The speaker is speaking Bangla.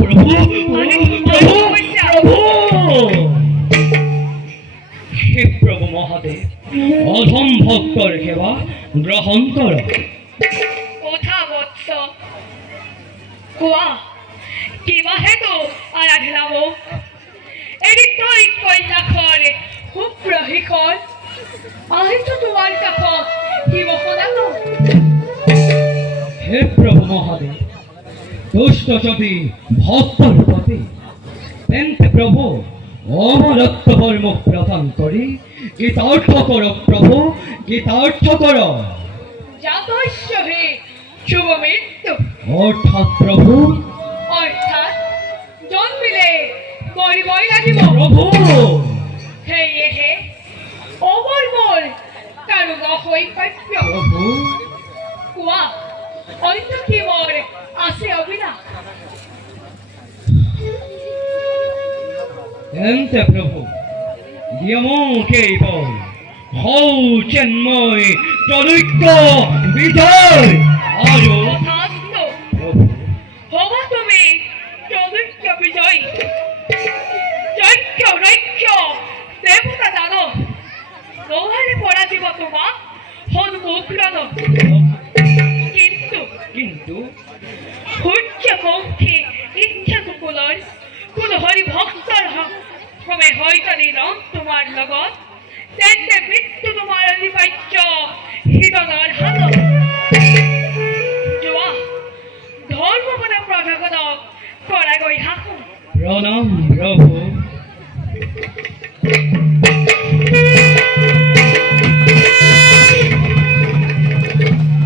প্রভু হে প্রভু মহাদেব অধম ভক্তর সেবা গ্রহণ কর। ওঠা বৎস কোৱা কিবা হেতু আৰাধনাব এদিকৈ কৈলাসৰ সুপ্ৰশিক্ষণ আহিছো তোমাৰ কাষত শিৱ সদাগৰ। হে প্রভু মহাদেব দুষ্ট যদি ভক্তর প্রতি তেন্তে প্রভু অমরত্ব কর্ম প্রদান করি কৃতার্থ কর প্রভু কৃতার্থ কর। জাতস্য হে শুভ মৃত্যু অর্থাৎ প্রভু অর্থাৎ জন্মিলে মৰিবই লাগিব প্রভু সেয়েহে অমৰ মোৰ কাৰো নহয় প্ৰাপ্য। প্রভু কোৱা অন্য কি মোৰ আছে অভিলাষ? তেন্তে প্রভু দিয়মকে বল হৌ চেন্ময় তদৈক্য বিজয় আরো তথাস্তু প্রভু হব তুমি চতুর্থ বিজয় যজ্ঞ রৈক্য দেবতা দানব নহলে পরাজিব তোমাক সন্মুখ রণত। কিন্তু কিন্তু সূৰ্যবংশী ইচ্ছাকুকুলৰ কোনো হৰি ভক্তৰ ক্ৰমে হয়তো নিৰম তোমাৰ লগত তেন্তে মৃত্যু তোমাৰ অনিবাৰ্য হৃদয়ৰ হাতত। যোৱা ধৰ্মপদ প্ৰভাগতক কৰাগৈ শাসন। প্রণাম প্রভু।